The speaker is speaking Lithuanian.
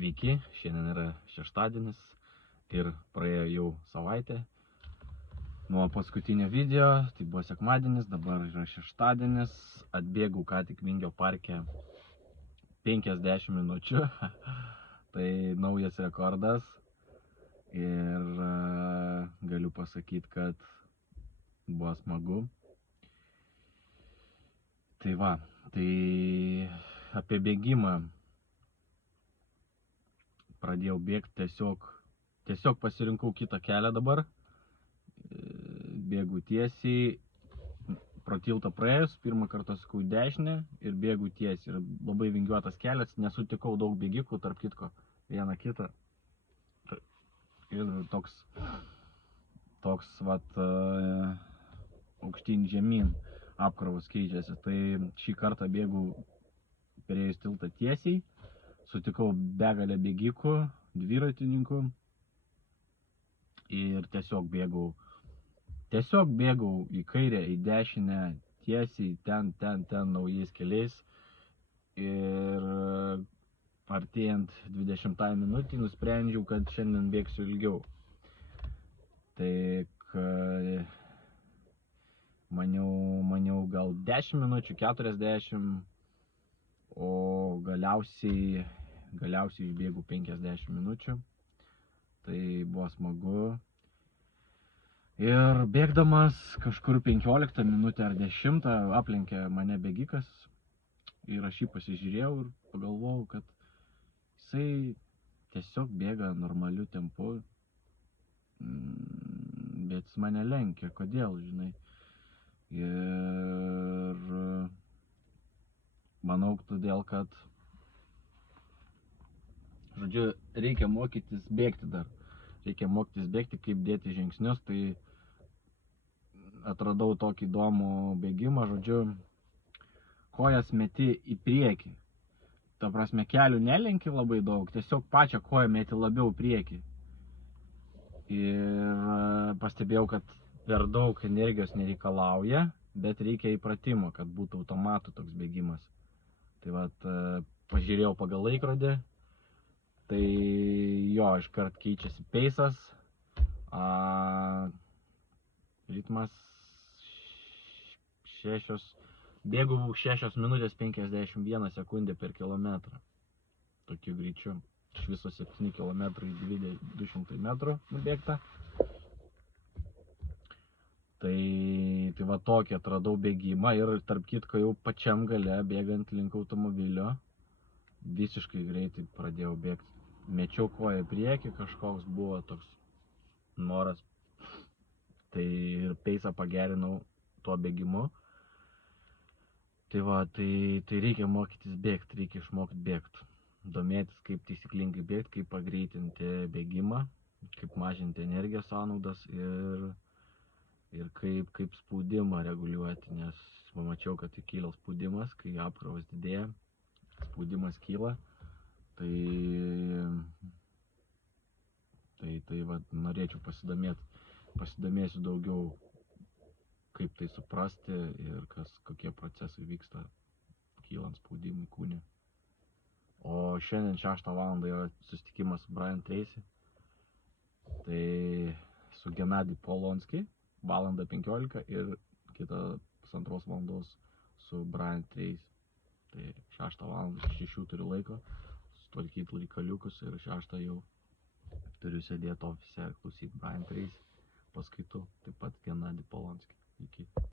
Sveiki, šiandien yra šeštadienis ir praėjo jau savaitė nuo paskutinio video, tai buvo sekmadienis, dabar yra šeštadienis, atbėgau ką tik Vingio parke 50 minučių, tai naujas rekordas ir galiu pasakyti, kad buvo smagu. Tai va, tai apie bėgimą pradėjau bėgti, tiesiog pasirinkau kitą kelią dabar, bėgu tiesiai, pro tiltą praėjus, pirmą kartą sukau dešinę ir bėgu tiesiai, ir labai vingiuotas kelias, nesutikau daug bėgikų, tarp kitko, vieną kitą, ir toks vat, aukštyn žemyn apkrovos keičiasi, tai šį kartą bėgu perėjus tiltą tiesiai, sutikau begalę bėgikų, dviratininkų ir tiesiog bėgau į kairę, į dešinę, tiesiai, ten naujais keliais ir artėjant 20 minutį nusprendžiau, kad šiandien bėgsiu ilgiau. Tai maniau gal 10 minučių, 40, o galiausiai išbėgau 50 minučių. Tai buvo smagu. Ir bėgdamas kažkur 15 minutę ar 10 aplenkė mane bėgikas ir aš jį pasižiūrėjau ir pagalvojau, kad jisai tiesiog bėga normaliu tempu, bet jis mane lenkia. Kodėl, žinai? Ir manau, todėl, kad žodžiu, reikia mokytis bėgti dar. Reikia mokytis bėgti, kaip dėti žingsnius, tai atradau tokį įdomų bėgimą, žodžiu, kojas meti į priekį. Ta prasme, kelių nelenki labai daug, tiesiog pačią koją meti labiau į priekį. Ir pastebėjau, kad per daug energijos nereikalauja, bet reikia įpratimo, kad būtų automatų toks bėgimas. Tai vat, pažiūrėjau pagal laikrodį, tai jo, iškart keičiasi peisas, ritmas bėgu 6 minutės 51 sekundė per kilometrą, tokiu greičiu, iš viso 7 km į 200 metrų nubėgta. Tai va tokį atradau bėgimą ir tarp kitko jau pačiam gale, bėgant link automobilio, visiškai greitai pradėjau bėgti. Mečiau koją į priekį, kažkoks buvo toks noras, tai ir peisą pagerinau tuo bėgimu. Tai va, tai reikia mokytis bėgti, reikia išmokti bėgti, domėtis, kaip taisyklingai bėgti, kaip pagreitinti bėgimą, kaip mažinti energijos sąnaudas ir kaip spaudimą reguliuoti, nes pamačiau, kad kyla spaudimas, kai apkrovas didėja, spaudimas kyla, tai va, norėčiau pasidomėsiu daugiau, kaip tai suprasti ir kokie procesai vyksta kylant spaudimui kūne. O šiandien 6 val. Yra susitikimas su Brian Tracy, tai su Gennady Polonskiy 1:15 ir kitą 2,5 valandos su Brian Tracy. Tai 6 val. 6 turiu laiko sutvarkyti reikaliukus ir 6 jau turiu sėdėti ofise ir klausyti Brian Tracy paskaitų, taip pat Gennady Polonskiy. Iki.